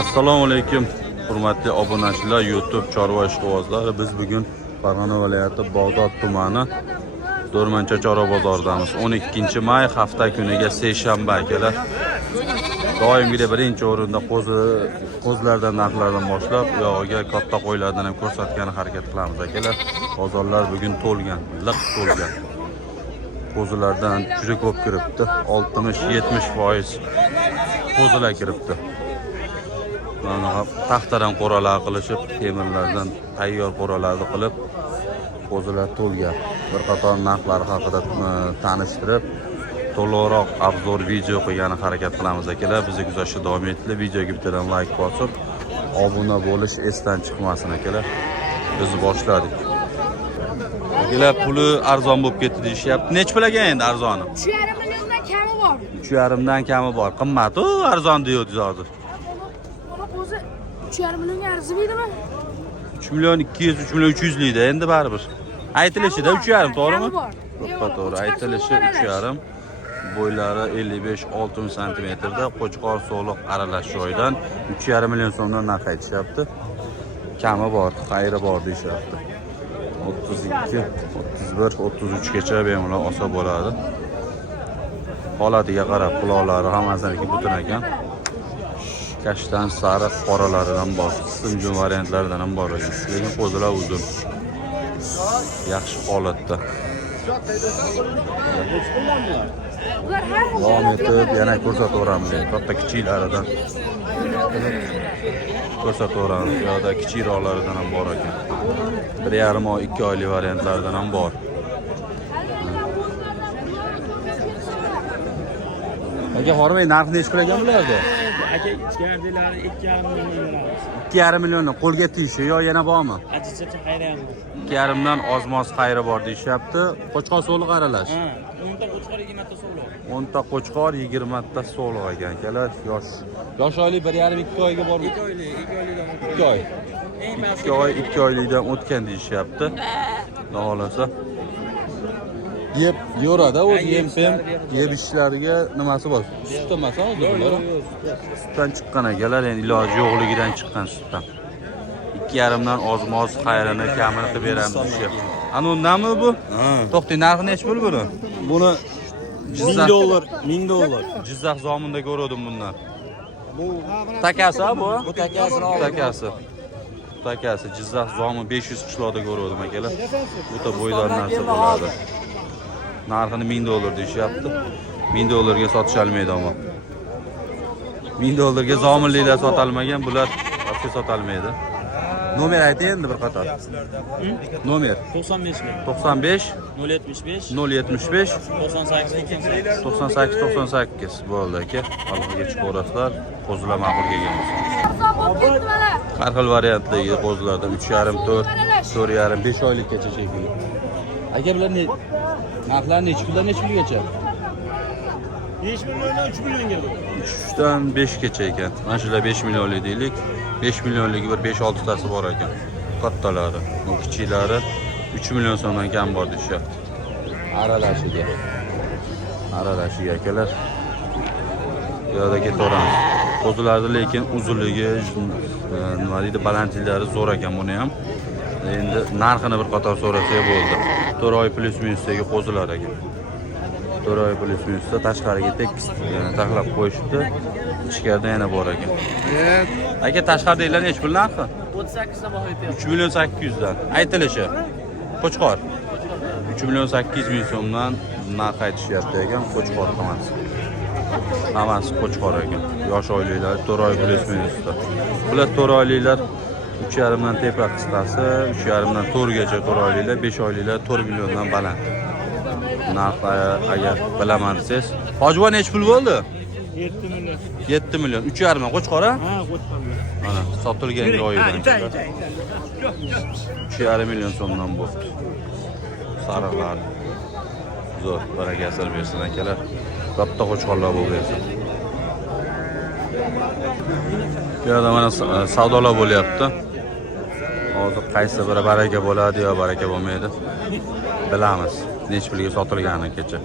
Assalomu alaykum hurmatli obunachilar, YouTube chorva ishqibozlari. Biz bugun Farg'ona viloyati Bog'dod tumani Do'rmancha chorva bozoridamiz. 12-may hafta kuniga seshanba akalar. Doimgidek birinchi o'rinda qo'zilardan narxlardan boshlab yog'iga katta qo'ylardan ham ko'rsatgani harakat qilamiz akalar. Bozorlar bugun to'lgan, liq to'lgan. Qo'zilardan juda ko'p kiribdi. 60-70% qo'zilar kiribdi. Taxtadan qo'ralar qilishib, temirlardan tayyor qo'ralarni qilib, qo'zilar to'lgan. Bir qator narxlar haqida tanishtirib, to'liqroq obzor video qo'ygani harakat qilamiz akalar. Bizni kuzatishda davom etinglar. Videoga bittadan like bosib, obuna bo'lish esdan chiqmasin akalar. Biz boshladik. Akalar, puli arzon bo'lib ketdi deyishyapti. Nech pulaga endi arzoni? 3,5 milliondan kami bor. 3,5 dan kami bor. Qimmat-ku arzon deyapti hozir. 3,5 millionga arzimaydimi? 3 million 200, 3 million 300 liydi endi baribir. Aytilishida 3,5 to'g'rimi? To'g'ri, aytilishi 3,5. Bo'ylari 55-60 santimetrda, qo'chqor so'liq aralash joydan 3,5 million so'mdan narx aytishyapti. Kami bor, xayri bor deyishyapti. 32, 31, 33 gacha bemalol olsa bo'ladi. Holatiga qarab quloqlari hammasiniki butun ekan. Kashtan sariq qoralaridan bor, simjum variantlaridan ham bor ekan. Lekin qo'zilar uzun. Yaxshi holatda. Davom etib yana ko'rsataveramiz. Katta kichiklaridan ko'rsataveramiz. Yo'da kichikroqlaridan ham bor ekan. 1,5 oy, 2 oylik variantlaridan ham bor. Aka, hormay narxni nech pul ekan bularda? Aka, ichkarilari 2,5 million beramiz. 2,5 milliondan qo'lga tegishi yo yana bormi? Ajichacha xayri ham bor. 2,5 dan ozmoz xayri bor deyishyapti. Qo'chqor so'liq aralash. Ha, 10 ta qo'chqor 20 ta so'liq. 10 ta qo'chqor 20 ta so'liq ekan akalar. Yosh oylik 1,5-2 oyga bormi? 2 oylikdan 2 oy. 2 oylikdan o'tgan deyishyapti. Xohlasa yeb yo'rada, o'z yem-pem yeb ishlariga nimasi bor? Sut emas, hozir. Sutdan chiqqan akalar, endi iloji yo'qligidan chiqqan sutdan. 2,5 dan ozmoz xayrini kamini qilib beramiz deyapti. Ana undanmi bu? To'xtang, narxi nech pul buni? Buni $1000. Jizzax zominda ko'rdim bundan. Bu takasi bu? Bu takasini oldim. Takasi Jizzax zomi 500 qishloqda ko'rdim akalar. Bu da bo'ydor narsa bo'ladi. Narxini $1000 deyishyapti. $1000 ga sotish olmaydi ammo. $1000 ga zominliklar sotalmagan, bular ortga sotalmaydi. Nomer ayting endi bir qator. Nomer 95 075 075 98 98 bo'ldi aka. Alg'iga chiqaverasizlar. Qo'zilar ma'qul kelgan bo'lsa. Har xil variantdagi qo'zilardan 3,5, 4, 4,5, 5 oylikgacha shekilli. Aka, bular narxlari nech puldan nech pulgacha? 5 milliondan 3 millionga. 3 dan 5 gacha ekan. Mana shular 5 millionlik deylik. 5 millionligi bir 5-6 tasi bor ekan. Kattalari, bu kichiklari 3 million so'mdan kam bor deyapti. Aralashiga akalar. Yo'da ketaveramiz. Qo'zilarni lekin uzunligi, nima deydi, balandliklari zo'r ekan buni ham. Endi narxini bir qator so'rasak bo'ldi. 4 oy plus minusdagi qo'zilar ekan. 4 oy plus minusda tashqariga tekis taxlab qo'yishibdi. Ichkarida yana bor ekan. Aka, tashqaridagilar nech pul narxi? 38 dan boshlayapti. 3 million 800 dan. Aytilishi. Qo'chqor 3 million 800 ming so'mdan narx aytishyapti ekan, qo'chqor qilmas. Hammasi qo'chqor ekan. Yosh oyliklar 4 oy plus minusda. Bular 4 oyliklar 3,5 dan tepa qisqasi, 3,5 dan 4 gacha 4 oyliklar, 5 oyliklar 4 milliondan baland. Narx agar bilaman desangiz, hojvon nech pul bo'ldi? 7 million. 7 million. 3,5 dan qo'chqor a? Ha, qo'chqor. Mana sotilgan joyidan. 3,5 million so'mdan bo'ldi. Sariqlar. Zo'r, barakasini bersin akalar. Katta qo'chqorlar bo'lib bersin. Bu yerda mana savdolar bo'lyapti. Hozir qaysi biri baraka bo'ladi yo baraka bo'lmaydi bilamiz. Nech pulga sotilgani kecha.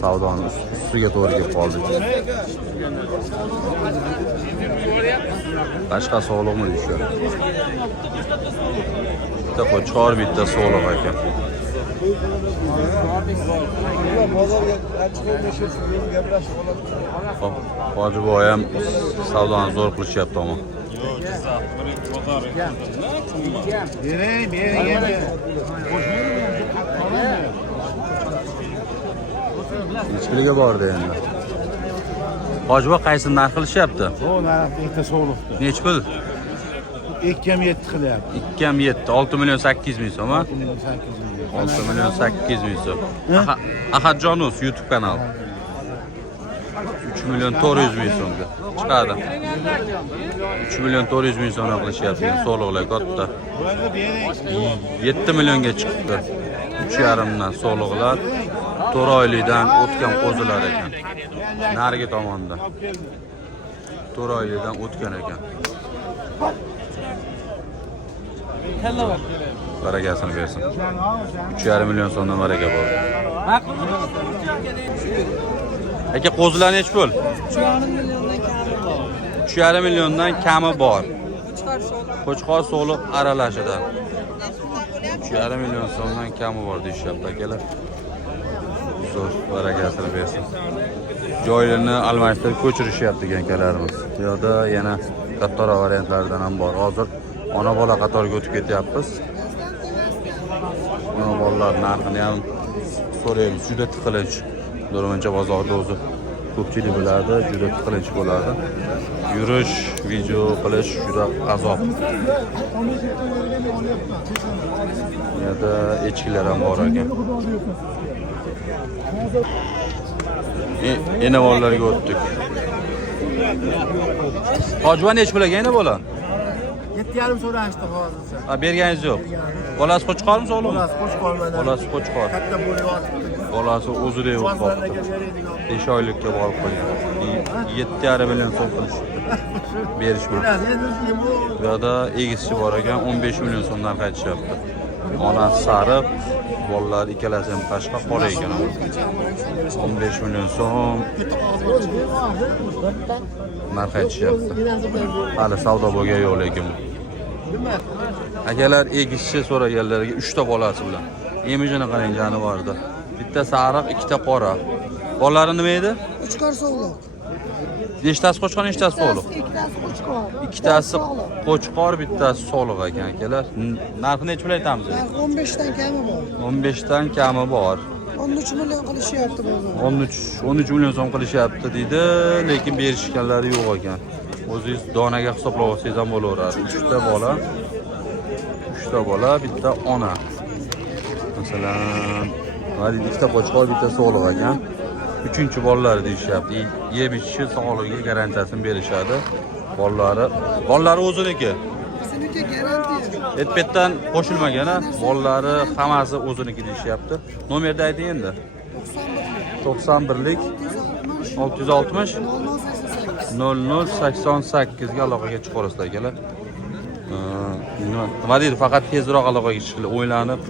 savdoni ustiga to'g'ri kelib qoldik. Boshqa sog'liqmi deyishadi. Bitta qo'chqor, bitta sog'liq ekan. Hojiboy ham savdoni zo'r qilishyapti ama. Nechpiliga bordi endi? Hojiboy qaysini narx qilishyapti? O narxi bitta so'g'liqda. Nech pul? 2.7 qilyapti. 2.7, 6 million 800 ming so'm, ha? 6 million 800 ming so'm. Ahadjonus YouTube kanal. 3 million 400 ming so'mga chiqadi. 3 million 400 ming so'm qilishyapti. Sog'liqlar katta. 7 millionga chiqdi. 3,5 dan sog'liqlar 4 oylikdan o'tgan qo'zilar ekan. Narigi tomonda 4 oylikdan o'tgan ekan. Barakasini bersin. 3,5 million so'mdan baraka bor. Aka qo'zilar nech pul? 3,5 milliondan kami bor. Qo'chqor sog'liq aralashida. 3,5 million so'mdan kami bor deyishyapti akalar. Zo'r, barakasini bersin. Joylarni almashtirib ko'chirishyapti akalarimiz. Bu yerda yana kattaroq variantlardan ham bor. Hozir ona bola qatoriga o'tib ketyapmiz. Ona bolalar narxini ham so'raymiz. Juda tiqilinch. Do'rmancha bozorida o'zi ko'pchilik biladi, juda tiqilinch bo'ladi. Yurish, video qilish juda azob. Bu yerda echkilar ham bor ekan. Enavollarga o'tdik. Hojiboy nech pul ekan bola? 7,5 so'rashdi hozircha. Ha, berganingiz yo'q. Bolasi qo'chqormi sog'liqmi? Bolasi qo'chqor mana. Bolasi qo'chqor. Katta bo'lib yotibdi. Bolasi o'zida yo'q qoldi. 5 oylikka borib qo'ygan. 7,5 million so'm qilishdi. Berishmoq. Bu yerda egizchi bor ekan, 15 million so'mdan qaytishyapti. Onasi sariq, bolalar ikkalasi ham tashqa qora ekan. 15 million so'm narx aytishyapti. Hali savdo bo'lgan yo'q lekin. Akalar egizchi so'raganlarga 3 ta bolasi bilan. Emijini qarang jonivorda. Bitta sariq, ikkita qora. Bolalari nima edi? Qo'chqor sog'liq. Nechtasi qo'chqor, nechtasi sog'liq? Ikkitasi qo'chqor. Ikkitasi qo'chqor, bittasi sog'liq ekan akalar. Narxi nech pul aytamiz? 15 dan kami bor. 15 dan kami bor. 13 million qilishyapti bozor. 13 million so'm qilishyapti deydi, lekin berishganlari yo'q ekan. O'zingiz donaga hisoblab olsangiz ham bo'laveradi. 3 ta bola. 3 ta bola, bitta ona. Masalan, mana ikkita qo'chqor, bitta sog'liq ekan. 3-chi bolalar deyishyapti. Yeb ichishi sog'ligiga garantiyasini berishadi. Bolalari o'ziniki. Bizniki garantiya. Etpetdan qo'shilmagan, bolalari hammasi o'ziniki deyishyapti. Nomerni ayting endi. 91lik 660 0088 ga aloqaga chiqarsizlar akalar. Nima deydi, faqat tezroq aloqaga chiqinglar. O'ylanib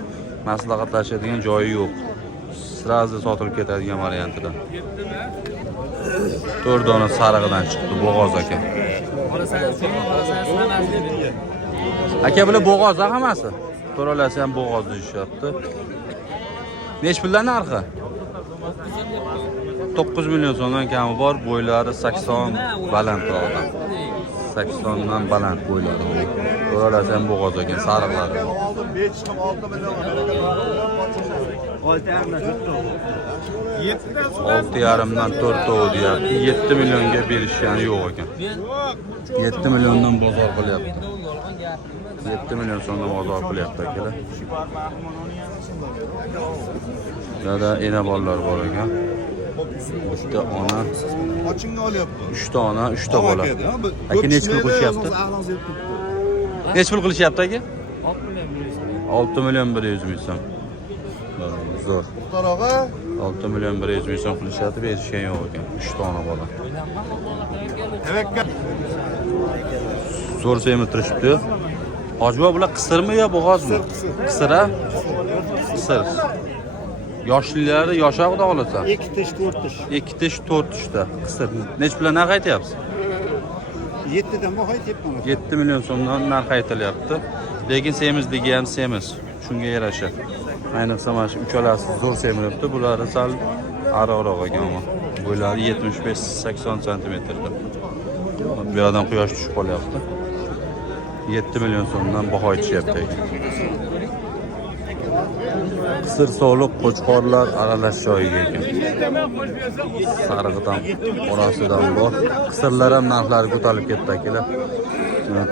maslahatlashadigan joyi yo'q. Sразу sotilib ketadigan variantidan. 4 dona sarig'idan chiqdi bo'g'oz aka. Aka bular bo'g'oz hammasi. To'ralasi ham bo'g'oz deyishyapti. Nech puldan narxi? 9 million so'mdan kami bor, bo'ylari 80 balandroqdan. 80 dan baland bo'ylari. To'ralasi ham bo'g'oz ekan, sariqlari. 6,5 dan 4 to deyapti. 7 millionga berishgani yo'q ekan. 7 milliondan bozor qilyapti. 7 million so'mdan bozor qilyapti akalar. Yana ena bolalar bor ekan. Bitta ona. Ochingni olyapti. 3 ta ona, 3 ta bola. Aka nech pul qilishyapti? Nech pul qilishyapti aka? 6 million 100 ming so'm. Zo'r. Muxtarog'a 6 million 100 ming so'm qilishyapti, berishgan yo'q ekan. 3 ta ona bola. tavakka. Zo'r semirtirishibdi. Hojiboy bular qisirmi yo bo'g'ozmi? Qisir a? Qisir. Yoshliklari yoshaq xudo xolasa. 2 tish 4 tish. 2 tish 4 tishda qisir. Nech bilan narx aytyapsiz? 7'den bu hayt yapmam. 7 million so'mdan narx aytilyapti. Lekin semizligi ham semiz. Shunga yarasha. Ayniqsa mana shu uchalasi zo'r semiribdi. Bulari sal ara-ara qolgan. Bo'ylari 75-80 santimetrda. Bu yerdan quyosh tushib qolyapti. 7 million so'mdan baho aytishyapti. Qisir soliq qo'chqorlar aralash joyiga ekan. Sarig'idan orasidan bor. Qisirlar ham narxlari ko'tarilib ketdi akalar.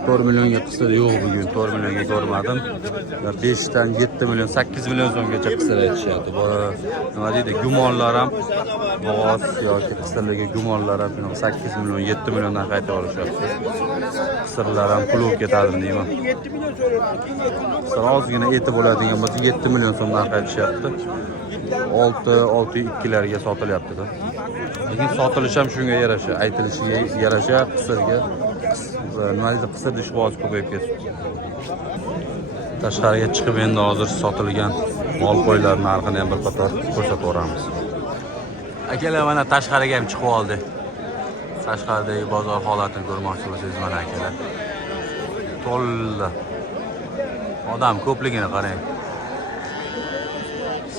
4 millionga qisir yo'q bugun. 4 millionga ko'rmadim. 5 dan 7 million, 8 million so'mgacha qisir aytishyapti. Nima deydi? Gumonlar ham bo'g'oz yoki qisirligi gumonlar ham 8 million, 7 milliondan qayta olishyapti. Qisirlar ham pul olib ketadi deyman. Qisir ozgina eti bo'ladigan bo'lsa 7 million so'mdan qaytishyapti. 6-6.2 larga sotilyapti-da. Lekin sotilish ham shunga yarasha, aytilishiga yarasha qisirga nima deydi, qisir ishboz ko'payib ketdi. Tashqariga chiqib endi hozir sotilgan mol qo'ylar narxini ham bir qator ko'rsatib o'ramiz. Akalar mana tashqariga ham chiqib oldik. Tashqaridagi bozor holatini ko'rmoqchi bo'lsangiz mana akalar. To'la odam ko'pligini qarang.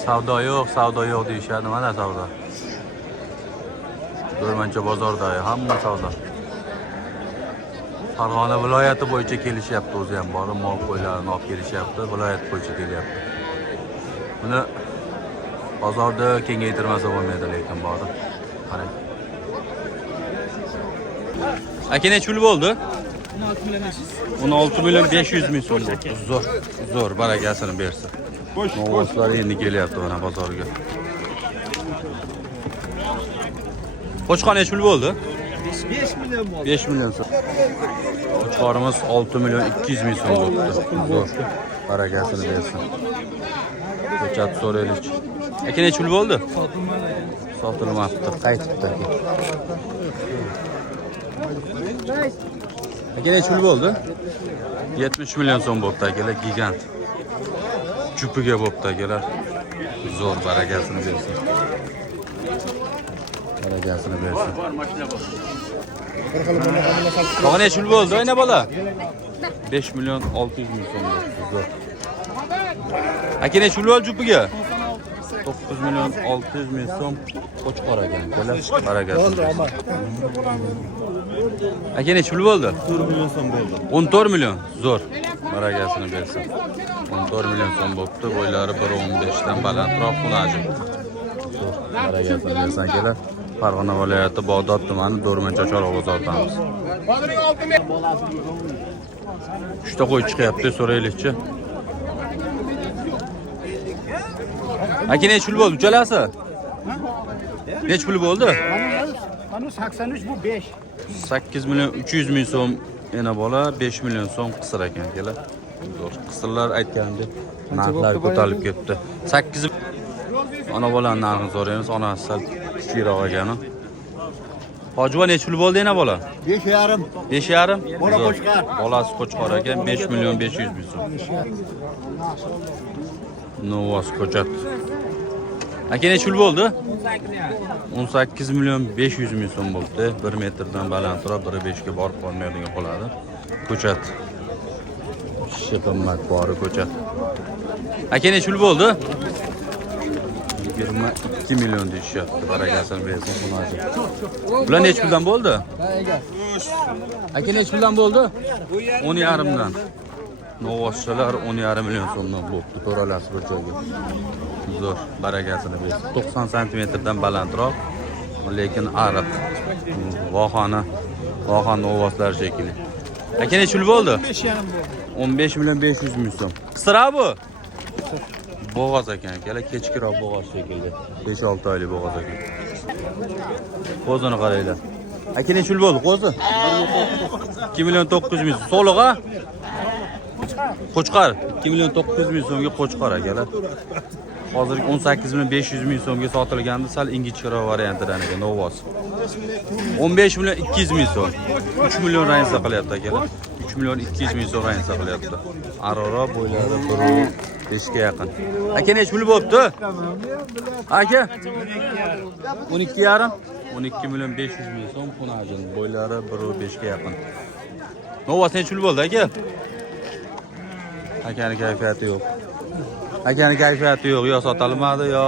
Savdo yo'q deyishadi. Mana savdo. Do'rmancha bozorda hamma savdo. Farg'ona viloyati bo'yicha kelishyapti, o'zi ham bor, mol qo'ylarini olib kelishyapti, viloyat bo'yicha kelyapti. Buni bozorda kengaytirmasa bo'lmaydi, lekin bor. Qarang. Aka necha pul bo'ldi? 16 million 500 ming so'm. Zo'r, barakasini bersin. Novoslar endi kelyapti mana bozorga. Qo'chqor necha pul bo'ldi? 5 million bo'ldi. 5 million so'm. Qo'chqorimiz 6 million 200 ming so'm bo'ldi. Zo'r, barakasini bersin. Ko'chat so'raylik. Aka necha pul bo'ldi? Sotilmabdi, qaytibdi aka. Aka necha pul bo'ldi? 70 million so'm bo'ldi akalar, gigant. Chupiga bo'pti akalar. Zo'r, barakasini bersin. Barakasini bersin. Tog'a necha pul bo'ldi, oyna bola? 5 million 600 ming so'm bo'ldi. Zo'r. Aka necha pul bo'ldi chupiga? 9 million 600 ming so'm qo'chqor ekan. Barakasini bersin. Aka necha pul bo'ldi? 4 million so'm bo'ldi. 14 million. Zo'r. Barakasini bersin. 14 million so'm bo'pti. Bo'ylari 1.15 dan balandroq xunajim. Zo'r. Barakasini bersin akalar. Farg'ona viloyati Bog'dod tumani Do'rmancha Chorvoq bozoridamiz. Uchta qo'y chiqyapti, so'raylikchi. Aka necha pul bo'ldi uchalasi? Necha pul bo'ldi? Mana 83 bu 5. 8 million 300 ming so'm yana bola, 5 million so'm qisir ekan akalar. Zo'r. Qisirlar aytgandek narxlar ko'tarilib ketdi. 8 ana bolaning narxini so'raymiz. Onasi sal kichikroq ekani. Hojiva necha pul bo'ldi yana bola? 5,5. 5,5? Bola qo'chqor. Bolasi qo'chqor ekan, 5 million 500 ming so'm. Novos ko'chat. Aka necha pul bo'ldi? 18 million 500 ming so'm bo'ldi. 1 metrdan balandroq, 1.5 ga borib qolmaydigan qoladi. Ko'chat. Kishi qimmat bori ko'chat. Aka necha pul bo'ldi? 22 million deyishyapti. Barakasini bersin xunoji. Bular necha puldan bo'ldi? Aka necha puldan bo'ldi? 10,5 dan. Novoschalar 10,5 million so'mdan bo'ldi. To'ralasi bir joyga. Zo'r, barakasini bersin. 90 santimetrdan balandroq, lekin ariq. Vohona novoslar shekilli. Aka necha pul bo'ldi? 15 million 500 ming so'm. Qisira bu? Bo'g'oz ekan akalar, kechkiroq bo'g'oz shekilli. 5-6 oylik bo'g'oz ekan. Qo'zini qaranglar. Aka necha pul bo'ldi qo'zi? 2 million 900 ming. So'lig'a? Qo'chqor 2 million 900 ming so'mga qo'chqor akalar. Hozir 18 million 500 ming so'mga sotilgandi, sal ingichkaroq variantidan ekan, Novos. 15 million 200 ming so'm. 3 million ransa qilyapti akalar. 3 million 200 ming so'm ransa qilyapti. Arora bo'ylari 1.5 ga yaqin. Aka necha pul bo'pti? Aka 12,5. 12 milyon 500 ming so'm xunajin. Bo'ylari 1.5 ga yaqin. Novasi nechul bo'ldi aka? Akani kayfiyati yo'q. Akani kayfiyati yo'q. Yo sotilmadi, yo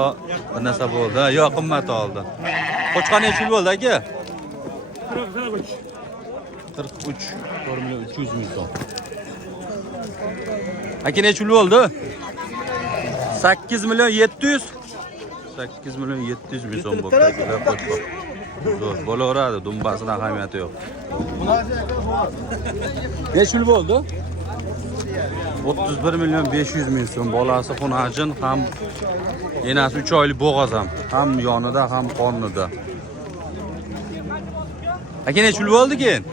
bir narsa bo'ldi, yo qimmat oldi. Qo'chqon nechul bo'ldi aka? 43. 4 milyon 300 ming so'm. Aka nechul bo'ldi? 8 milyon 700. 8 milyon 700 ming so'm bo'ldi. Zo'r bo'laveradi, dumbasidan ahamiyati yo'q. Nechul bo'ldi? 31 milyon 500 ming so'm. Bolasi xunajin, ham enasi 3 oylik bo'g'oz ham yonida, ham qornida. Aka nechul bo'ldi keyin?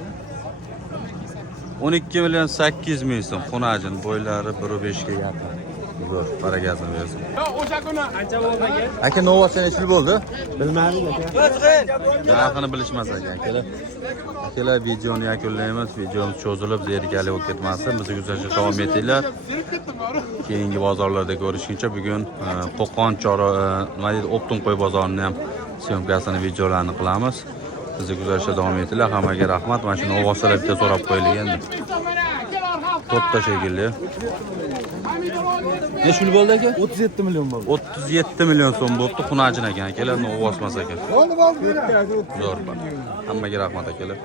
12 milyon 800 ming so'm. Xunajin, bo'ylari 1.5 ga yaqin. Zo'r, barakasini bersin. Aka novasi nechul bo'ldi? Bilmadim aka. Narxini bilishmas ekan akalar. Akalar videoni yakunlaymiz. Videomiz cho'zilib, zerikarli bo'lib ketmasin. Bizni kuzatishda davom etinglar. Keyingi bozorlarda ko'rishguncha bugun Qo'qon nima deydi, Optum qo'y bozorini ham syomkasini, videolarini qilamiz. Bizni kuzatishda davom etinglar. Hammaga rahmat. Mana shu novoslar bitta so'rab qo'yilgan endi. To'rtta shekilli. Nechul bo'ldi aka? 37 milyon bo'ldi. 37 milyon so'm bo'ldi. Xunajin ekan akalar, novosmas ekan. Zo'r. Hammaga rahmat akalar.